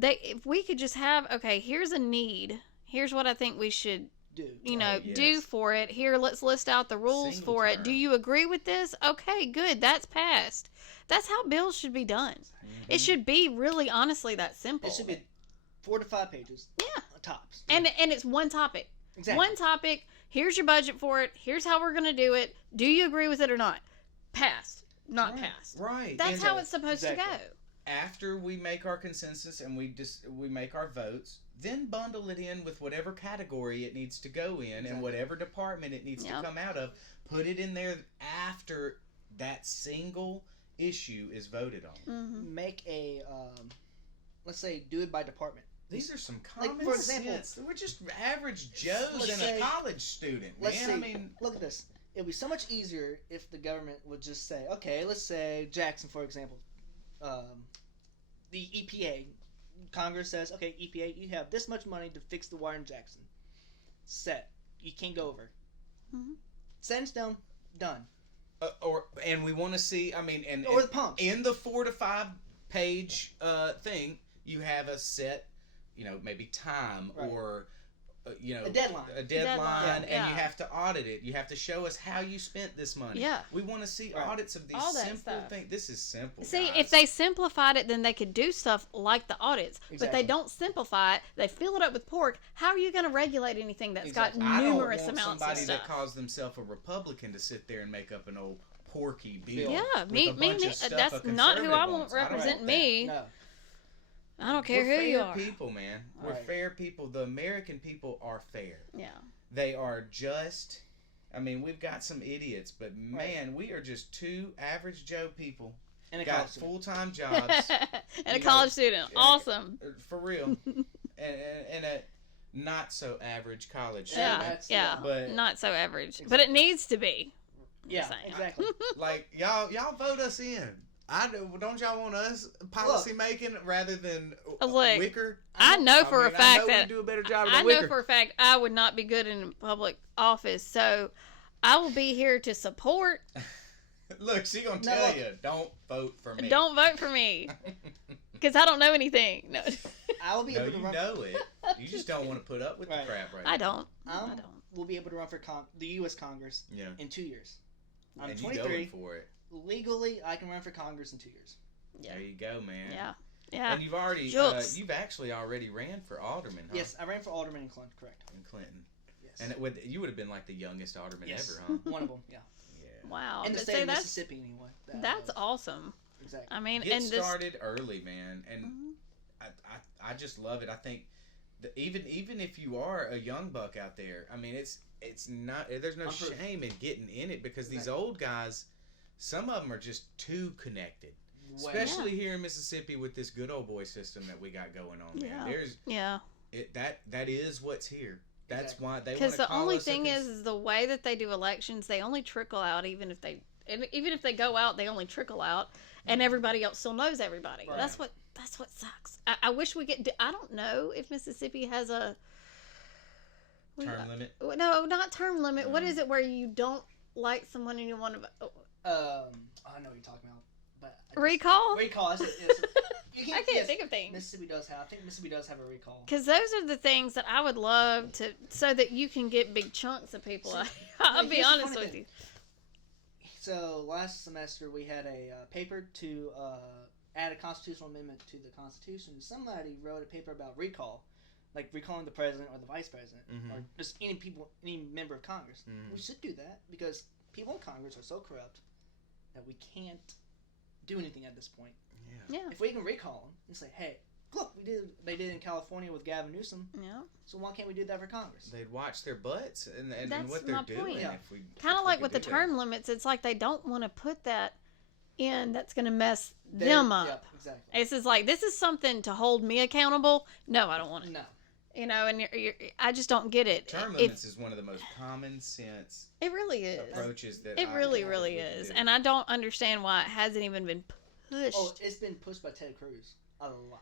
If we could just have, okay, here's a need. Here's what I think we should do. yes. do for it. Here, let's list out the rules Single for it. term. Do you agree with this? Okay, good. That's passed. That's how bills should be done. It should be really, honestly, that simple. It should be 4 to 5 pages. Yeah. Tops. And it's one topic. Exactly. One topic. Here's your budget for it. Here's how we're going to do it. Do you agree with it or not? Passed. Not passed. Right. That's And how it's supposed to Exactly. go. after we make our consensus and we make our votes, then bundle it in with whatever category it needs to go in Exactly. and whatever department it needs to come out of. Put it in there after that single issue is voted on. Mm-hmm. Make a, let's say, do it by department. These are some Like, common for example, sense. We're just average Joes let's and say- a college student, Let's man. say, I mean, look at this. It would be so much easier if the government would just say, okay, let's say Jackson, for example, the EPA, Congress says, okay, EPA, you have this much money to fix the water in Jackson. Set. You can't go over. Mm-hmm. Set in stone. Done. and we want to see. I mean, and Or the pumps. in the 4 to 5 page thing, you have a set, maybe time Right. or A deadline. Deadline, and yeah. you have to audit it. You have to show us how you spent this money. Yeah. We want to see Right. audits of these All that simple stuff. things. This is simple. See, guys. if they simplified it, then they could do stuff like the audits. But Exactly. they don't simplify it. They fill it up with pork. How are you going to regulate anything that's Exactly. got I don't numerous want amounts of somebody stuff? that calls themselves a Republican to sit there and make up an old porky bill. Yeah, with me, a me, bunch me. of stuff a That's not who I conservative want wants. I don't represent want me. No. I don't care We're who you fair are. people, man. We're Right. fair people. The American people are fair. Yeah. They are just. I mean, we've got some idiots, but man, we are just two average Joe people. And a Got college student. full-time jobs. And a You college know, student. yeah. Awesome. For real. and a not so average college Yeah. student. That's- Yeah. But Not so average. But it needs to be. Yeah, saying. exactly. like y'all vote us in. Don't y'all want us policy making rather than Look, Wicker? I know for a I fact know that we do a better job I than know Wicker. for a fact I would not be good in public office. So I will be here to support. Look, she gonna No. tell you, don't vote for me. Don't vote for me. Because I don't know anything. No. I will be No, able to you run. know it. You just don't want to put up with Right. the crap right I now. don't. I don't. We'll be able to run for the U.S. Congress Yeah. in 2 years. I'm And you 23. going for it. Legally, I can run for Congress in 2 years. Yeah. There you go, man. Yeah. Yeah. And you've already, Jokes. you've actually already ran for alderman, huh? Yes, I ran for alderman in Clinton, correct. In Clinton. Yes. And you would have been like the youngest alderman Yes. ever, huh? One of them, yeah. Yeah. Wow. In the But state see, of that's Mississippi, anyway. that that's was. awesome. Exactly. I mean, Get and this. started early, man. And Mhm. I just love it. I think that even if you are a young buck out there, I mean, it's not. There's no I'm proof. shame in getting in it because these Exactly. old guys, some of them are just too connected. Way- Especially here in Mississippi with this good old boy system that we got going on. Man. Yeah. There's Yeah. that is what's here. That's Exactly. why they want Because to the call only us a thing is the way that they do elections, they only trickle out even if they go out, they only trickle out, and everybody else still knows everybody. Right. That's what sucks. I wish we get. I don't know if Mississippi has a term limit. No, not term limit. What is it where you don't like someone and you want to I know what you're talking about. But I just- recall? Recall. Yes. You I can't yes, think of things. Mississippi does have. I think Mississippi does have a recall. Because those are the things that I would love to, so that you can get big chunks of people. I'll Like, be here's the honest funny with thing. you. So last semester we had a paper to add a constitutional amendment to the Constitution. Somebody wrote a paper about recall, like recalling the president or the vice president, or just any member of Congress. We should do that because people in Congress are so corrupt that we can't do anything at this point. Yeah. Yeah. If we can recall them and say, "Hey, look, they did in California with Gavin Newsom, Yeah. so why can't we do that for Congress?" They'd watch their butts and That's what my they're point. doing. Yeah. If we Kind if of we like could with the do that. term limits, it's like they don't want to put that in that's going to mess They're- them up. Yeah, exactly. It's just like, this is something to hold me accountable. No, I don't want it. No. And I just don't get it. Term It, limits is one of the most common sense it really is. approaches that It I really, think really we can is. do. And I don't understand why it hasn't even been pushed. Oh, it's been pushed by Ted Cruz a lot.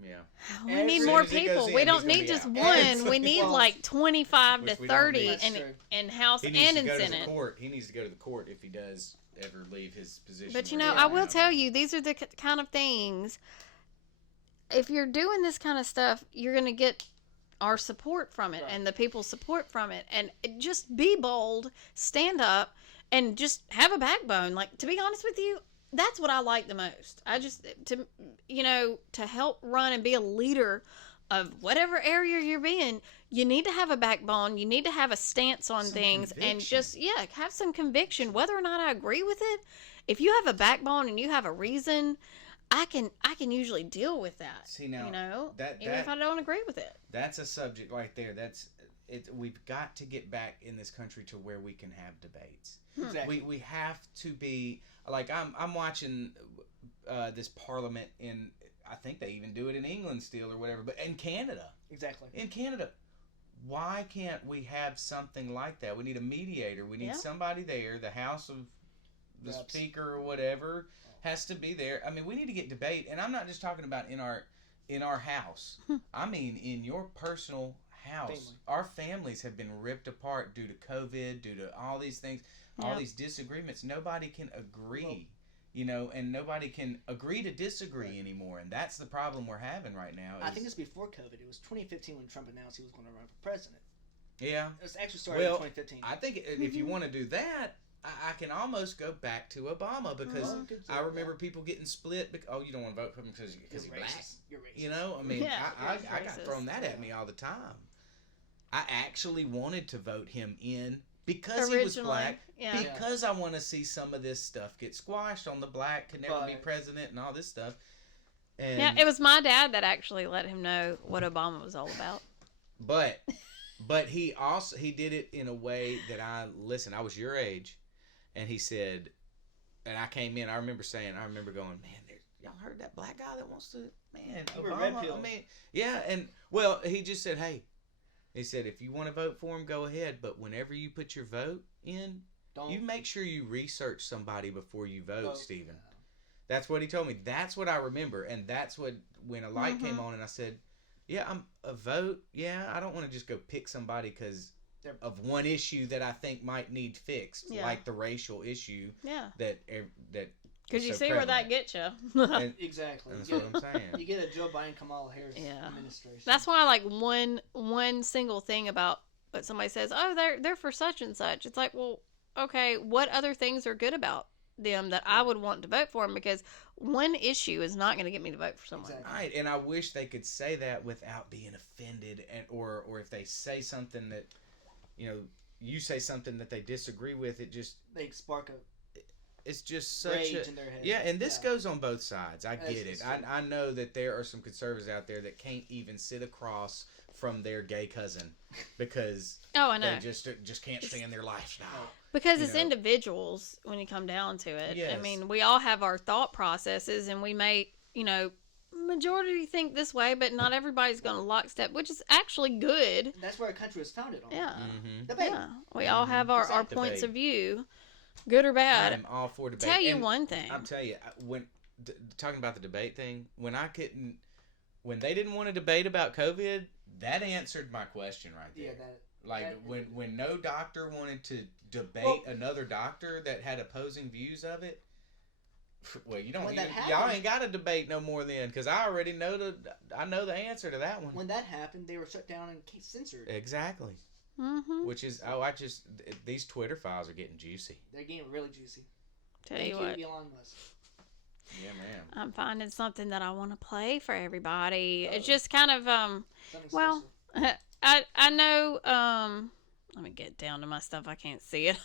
Yeah. We as need soon more as it people. goes We in, don't he's gonna need be just out. one. We need Well, like 25 which to we don't 30 need. That's in, true. in House He needs and to in go to the Senate. court. He needs to go to the court if he does ever leave his position. But you where know, he's I at will now. tell you, these are the kind of things. If you're doing this kind of stuff, you're gonna get. our support from it and the people's support from it, and just be bold, stand up, and just have a backbone. Like, to be honest with you, that's what I like the most. I just, to help run and be a leader of whatever area you're in, you need to have a backbone. You need to have a stance on things and just, have some conviction. Whether or not I agree with it, if you have a backbone and you have a reason, I can usually deal with that. See, now, even if I don't agree with it. That's a subject right there. We've got to get back in this country to where we can have debates. Exactly. We have to be like, I'm watching this parliament in, I think they even do it in England still or whatever, but in Canada. Exactly. In Canada. Why can't we have something like that? We need a mediator. We need somebody there. The House of the Speaker or whatever has to be there. I mean, we need to get debate, and I'm not just talking about in our house. I mean, in your personal house. Family. Our families have been ripped apart due to COVID, due to all these things, all these disagreements. Nobody can agree, and nobody can agree to disagree anymore, and that's the problem we're having right now. I think it's before COVID. It was 2015 when Trump announced he was going to run for president. Yeah. It was actually started in 2015. I think if you want to do that, I can almost go back to Obama, because I remember people getting split. You don't want to vote for him because he's black. You're racist. I mean, I got thrown that at me all the time. I actually wanted to vote him in because he was black, because I want to see some of this stuff get squashed on the black could never be president and all this stuff. And it was my dad that actually let him know what Obama was all about. But he did it in a way that I was your age, and he said, and I came in, I remember going, man, y'all heard that black guy that wants to, Obama, I mean, and well, he just said, hey, he said, if you want to vote for him, go ahead, but whenever you put your vote in, you make sure you research somebody before you vote, Stephen. That's what he told me. That's what I remember, and that's what, when a light came on, and I said, I'm a vote. Yeah, I don't want to just go pick somebody because of one issue that I think might need fixed, like the racial issue. Yeah. That because you see where that gets you. Exactly. That's what I'm saying. You get a Joe Biden, Kamala Harris administration. That's why I like one single thing about what somebody says. Oh, they're for such and such. It's like, well, okay, what other things are good about them that I would want to vote for them? Because one issue is not going to get me to vote for someone. Exactly. Right, and I wish they could say that without being offended, or if they say something that, you say something that they disagree with, they spark it's just such rage in their head. Yeah, and this goes on both sides. I get it. I know that there are some conservatives out there that can't even sit across from their gay cousin because I know. They just can't stand their lifestyle. Because it's individuals when you come down to it. Yes. I mean, we all have our thought processes, and we may, majority think this way, but not everybody's going to lockstep, which is actually good. That's where our country was founded on. Yeah. Mm-hmm. Debate. Yeah. We all have our points of view, good or bad. I'm all for debate. Tell you one thing. I'll tell you, when talking about the debate thing, when they didn't want to debate about COVID, that answered my question right there. Yeah, when no doctor wanted to debate another doctor that had opposing views of it. Well, y'all ain't got to debate no more then, because I already know the answer to that one. When that happened, they were shut down and censored. Exactly. Mm-hmm. Which is these Twitter files are getting juicy. They're getting really juicy. Thank you what. Elon Musk. Yeah, man. I'm finding something that I want to play for everybody. It's just kind of I know let me get down to my stuff. I can't see it.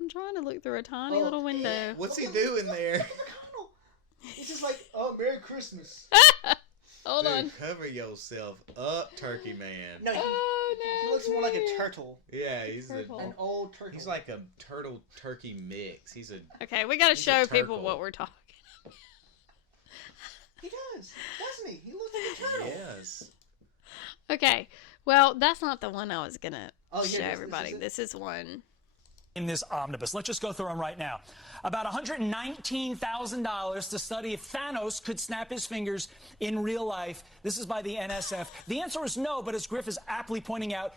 I'm trying to look through a tiny little window. What's he doing there? It's just like, Merry Christmas. Hold on. Cover yourself up, Turkey Man. No, he looks more like a turtle. Yeah, he's an old turtle. He's like a turtle turkey mix. Okay, we got to show people what we're talking about. He does, doesn't he? He looks like a turtle. Yes. Okay, well, that's not the one I was gonna show everybody. This is one. In this omnibus. Let's just go through them right now. About $119,000 to study if Thanos could snap his fingers in real life. This is by the NSF. The answer is no, but as Griff is aptly pointing out,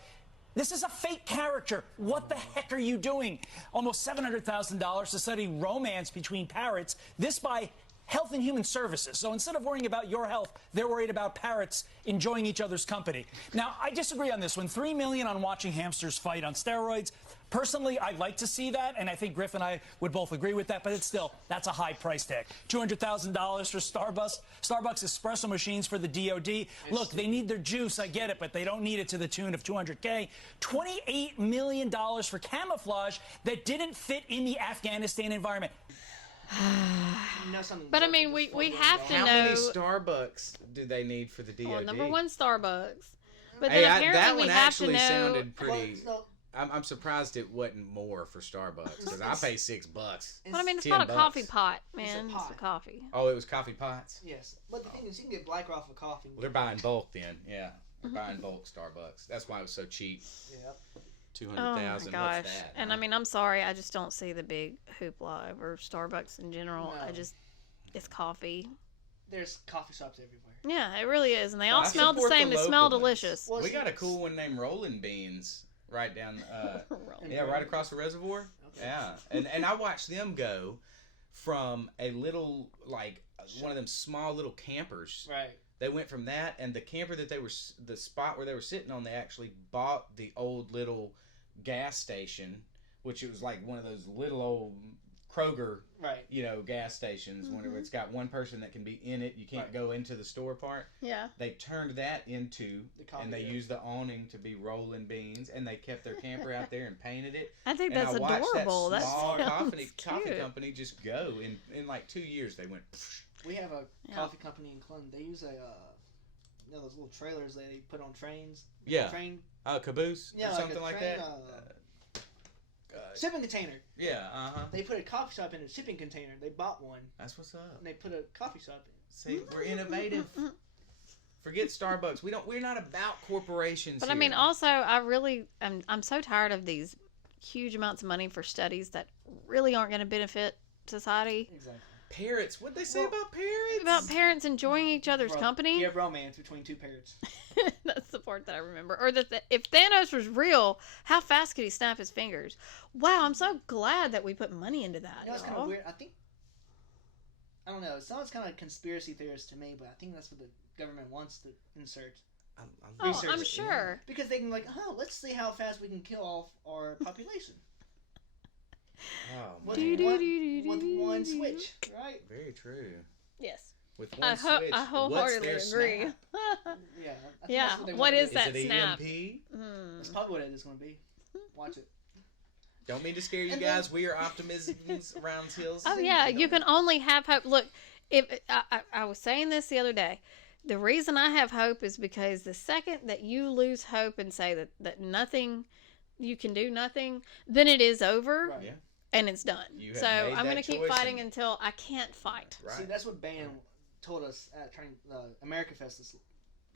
this is a fake character. What the heck are you doing? Almost $700,000 to study romance between parrots. This by Health and Human Services. So instead of worrying about your health, they're worried about parrots enjoying each other's company. Now, I disagree on this one. $3 million on watching hamsters fight on steroids. Personally, I'd like to see that, and I think Griff and I would both agree with that, but it's still, that's a high price tag. $200,000 for Starbucks espresso machines for the DOD. Look, they need their juice, I get it, but they don't need it to the tune of $200K. $28 million for camouflage that didn't fit in the Afghanistan environment. But I mean, we have to How know. many Starbucks do they need for the DOD? Well, number one, Starbucks. But Hey, then apparently that we one have actually to know. sounded pretty. Well, I'm surprised it wasn't more for Starbucks because I pay $6. But I mean, it's $10 called a coffee pot, It's a man. It's pot. a coffee. Oh, it was coffee pots. Yes, but the thing is, you can get Black Rifle coffee. Well, they're buying bulk then. Yeah, they're buying bulk Starbucks. That's why it was so cheap. Yep. 200,000. Oh my gosh! What's that? And I mean, I'm sorry, I just don't see the big hoopla over Starbucks in general. No. It's coffee. There's coffee shops everywhere. Yeah, it really is, and they Well, all I smell the support the same. They local smell ones. delicious. Well, We see, got a cool one named Rolling Beans right down. in Yeah, right across the reservoir. Okay. Yeah, and I watched them go from a little like one of them small little campers. Right. They went from that, and the camper that they were, the spot where they were sitting on, they actually bought the old little gas station, which it was like one of those little old Kroger, Right. gas stations. Whenever it's got one person that can be in it, you can't Right. go into the store part. Yeah. They turned that into, The coffee and they area. used the awning to be Rolling Beans, and they kept their camper out there and painted it. I think And that's I watched adorable. that That small sounds coffee cute. company just go in like 2 years. They went. We have a Yeah. coffee company in Clinton. They use those little trailers they put on trains. Yeah. Train. Caboose Yeah, or like a something like train, that. Shipping container. Yeah. They put a coffee shop in a shipping container. They bought one That's what's up. and they put a coffee shop in. See, we're innovative. Forget Starbucks. We're not about corporations. But I here. mean, also, I'm so tired of these huge amounts of money for studies that really aren't going to benefit society. Exactly. parrots. What'd they say Well, about parrots? About parents enjoying each other's company. You have romance between two parrots. That's the part that I remember. Or that if Thanos was real, how fast could he snap his fingers? Wow, I'm so glad that we put money into that. You know, it's kind y'all. of weird. I don't know. It sounds kind of conspiracy theorist to me, but I think that's what the government wants to insert. Oh, research I'm it, sure. Because they can let's see how fast we can kill off our population Oh, with, man. with one switch, right? Very true. Yes. With one I switch, wholeheartedly what's their agree. snap? Yeah. I think Yeah, that's what they what wanna is do. that Is it snap? EMP? That's probably what it is going to be. Watch it. Don't mean to scare you And guys. We are optimisms around hills. Oh yeah, you can only have hope. Look, if I was saying this the other day, the reason I have hope is because the second that you lose hope and say that nothing, you can do nothing, then it is over Right. Yeah. and it's done. You have So made I'm that gonna keep choice fighting and- until I can't fight. Right. See, that's what Ban told us at America Fest this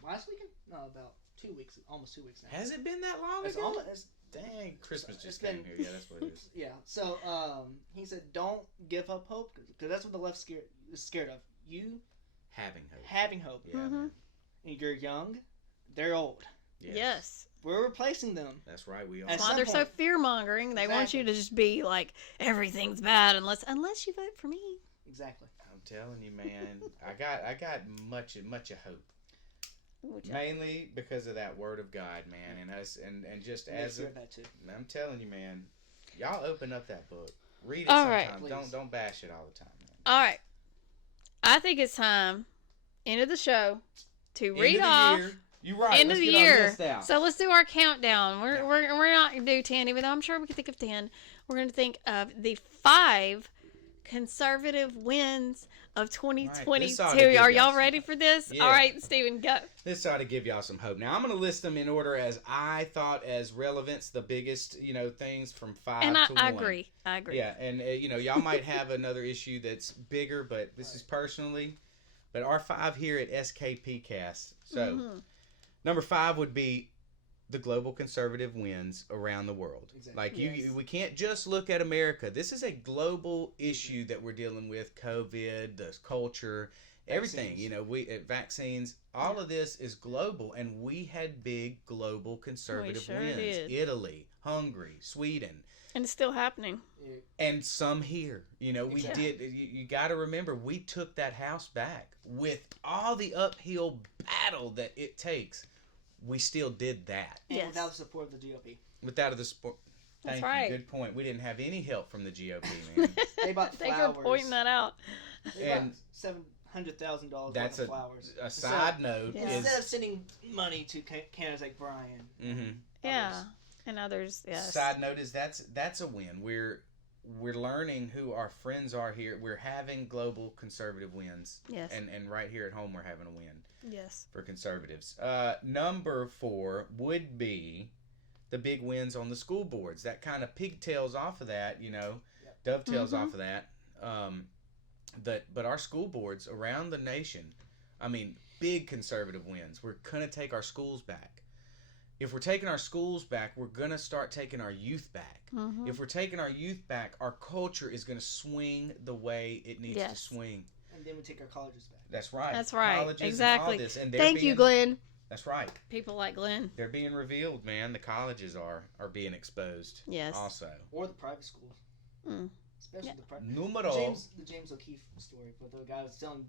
last weekend. No, about 2 weeks, almost 2 weeks now. Has it been that long It's ago? almost, Dang, Christmas it's just been- came here. Yeah, that's what it is. yeah. So he said, don't give up hope because that's what the left is scared of. You Having hope. having hope. Yeah, Mhm. man. And you're young, they're old. Yes. We're replacing them. That's right. We are. At That's why some they're so point. fear mongering. They want you to just be like everything's bad unless you vote for me. Exactly. I'm telling you, man. I got much of hope. Which I- Mainly because of that word of God, man, and us, and just Next as year a, that too. I'm telling you, man. Y'all open up that book. Read it All sometime. right. Please. Don't bash it all the time, man. All right. I think it's time, end of the show, to End read of the off year. You right. end Let's of the get our year. list out. So let's do our countdown. We're not gonna do 10, even though I'm sure we could think of 10. We're gonna think of the 5 conservative wins of 2022. This ought to give Are y'all y'all some ready hope. for this? Yeah. All right, Steven, go. This ought to give y'all some hope. Now I'm going to list them in order as I thought as relevance, the biggest, things from 5 And to 1. I agree. I agree. Yeah, and y'all might have another issue that's bigger, but this is personally. But our 5 here at SKP Cast. So, Mhm. number 5 would be the global conservative wins around the world. Exactly. Like Yes. we can't just look at America. This is a global issue that we're dealing with. COVID, the culture, everything. Vaccines. Vaccines. All of this is global, and we had big global conservative sure wins. did. Italy, Hungary, Sweden. And it's still happening. And some here. You know, we did. You got to remember, we took that house back with all the uphill battle that it takes. We still did that. And without the support of the GOP. Without the support. That's Thank right. you. Good point. We didn't have any help from the GOP, man. They bought Thank flowers. you for pointing that out. They And bought $700,000 worth that's of flowers. a side note. Yeah. Instead of sending money to candidates like Brian. Mm-hmm. Yeah. And others, yes. Side note is that's a win. We're learning who our friends are here. We're having global conservative wins. Yes. And right here at home we're having a win Yes. for conservatives. Number 4 would be the big wins on the school boards. That kind of pigtails off of that, you know, dovetails off of that. But our school boards around the nation, I mean, big conservative wins. We're gonna take our schools back. If we're taking our schools back, we're going to start taking our youth back. Mm-hmm. If we're taking our youth back, our culture is going to swing the way it needs to swing. And then we take our colleges back. That's right. That's right. Colleges Exactly. And all this. And Thank you, Glenn. That's right. People like Glenn. They're being revealed, man. The colleges are being exposed. Yes. Also. Or the private schools. Mm. Especially the private. Numero. The James O'Keefe story, but the guy was selling.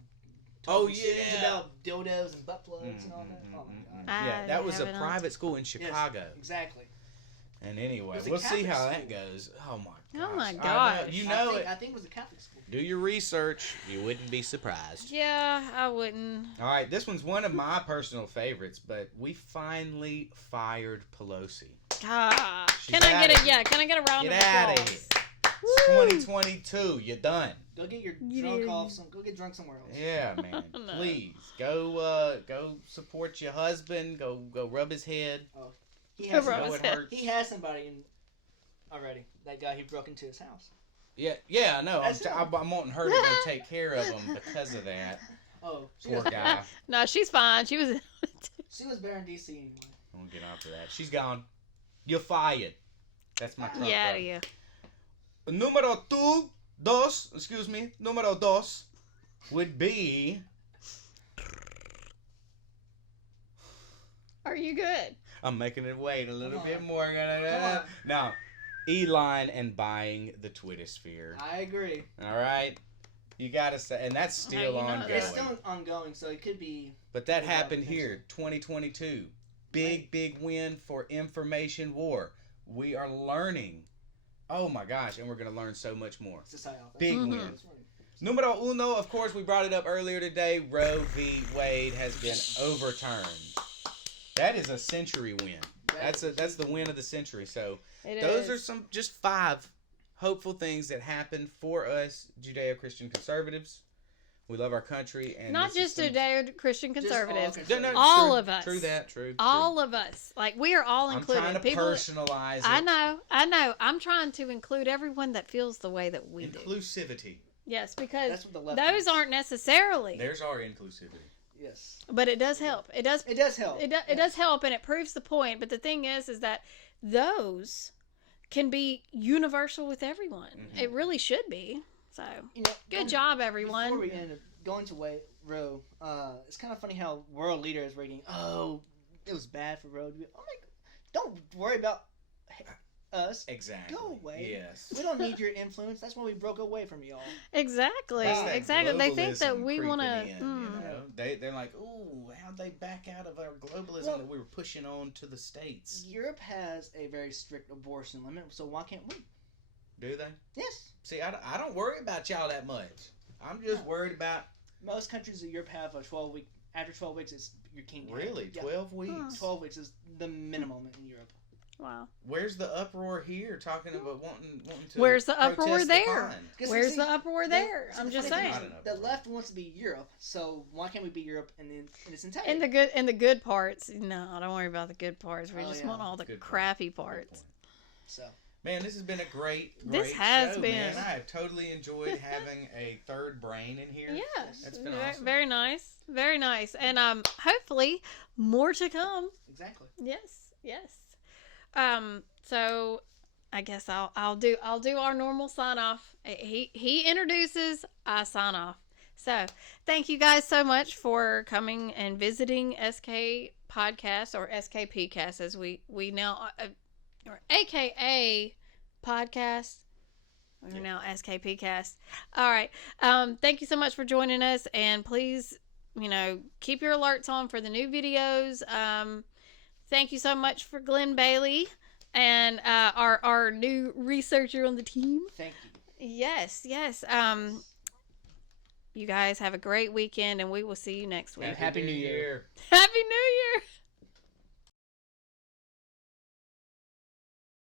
Oh, stories yeah. about dildos and butt plugs and all that. Oh my god. Yeah, that was a private school in Chicago. Yes, exactly. And anyway, It was a we'll see Catholic how school. that goes. Oh my gosh. Oh my I know- gosh. You know it. I think it was a Catholic school. Do your research. You wouldn't be surprised. Yeah, I wouldn't. All right, this one's one of my personal favorites, but we finally fired Pelosi. Ah, She's can I get outta it? Yeah, can I get a round Get of out of applause? here. Woo. 2022, you're done. Go get your You drunk did. off. Go get drunk somewhere else. Yeah, man. No. Please go support your husband. Go rub his head. He has, Rub Know his it head. hurts. he has somebody in already. That guy who broke into his house. Yeah, I know. That's him. I'm wanting her to go take care of him because of that. Oh, she Poor was, guy. No, she's fine. She was. she was better in DC anyway. I'm gonna get on to that. She's gone. You're fired. That's my Trump Yeah, brother. yeah. Numero dos would be. Are you good? I'm making it wait a little Come bit on. more. Come on. Now, Elon and buying the Twitter sphere. I agree. All right, you gotta say, and that's How still you know ongoing. that? It's still ongoing, so it could be. But that Yeah, happened potentially. here, 2022. Big win for information war. We are learning. Oh my gosh, and we're gonna learn so much more. Society. Big Mhm. win. Numero uno, of course, we brought it up earlier today. Roe v. Wade has been overturned. That is a century win. That's the win of the century. So those are some just 5 hopeful things that happened for us Judeo-Christian conservatives. We love our country, and Not this is just some- Judeo-Christian conservatives. all All true, of us. True that. True. All of us. Like, we are all I'm included. trying to People. personalize it. I know. I'm trying to include everyone that feels the way that we do. Inclusivity. Yes, because That's what the left those wants. aren't necessarily. There's our inclusivity. Yes. But it does help. It does. It does help. It does help, and it proves the point. But the thing is that those can be universal with everyone. Mhm. It really should be. So You know, good job, everyone. Before we end up going to Roe, it's kind of funny how world leaders were getting, oh, it was bad for Roe. I'm like, don't worry about us. Exactly. Go away. Yes. We don't need your influence. That's why we broke away from y'all. Exactly. That's that Exactly. They think that globalism we want to. creeping in, you know? They're like, ooh, how'd they back out of our globalism Well- that we were pushing on to the States? Europe has a very strict abortion limit, so why can't we? Do they? Yes. See, I don't worry about y'all that much. I'm just No. worried about, Most countries in Europe have a 12-week. After 12 weeks, it's you can't. really, Yeah, 12 weeks? 12 weeks is the minimum in Europe. Wow. Where's the uproar here talking about wanting to Where's the uproar protest the there? fine? Because Where's see, the uproar there? see, I'm the just funny saying. thing I is, don't know. the left wants to be Europe, so why can't we be Europe in its entirety? And the good parts. No, don't worry about the good parts. We Oh, just yeah. want all the Good point. crappy Good parts. point. So Man, this has been a great This has show, been. Man. I have totally enjoyed having a third brain in here. Yes, That's been very, awesome. very nice, very nice, and hopefully more to come. exactly. Yes, yes. So I guess I'll do our normal sign off. He introduces, I sign off. So thank you guys so much for coming and visiting SK Podcast or SKP Cast as we now, or AKA Podcast. We're now SKP Cast. All right. Thank you so much for joining us, and please, keep your alerts on for the new videos. Thank you so much for Glenn Bailey and our new researcher on the team. Thank you. Yes. You guys have a great weekend, and we will see you next week. Happy New Year. Happy New Year.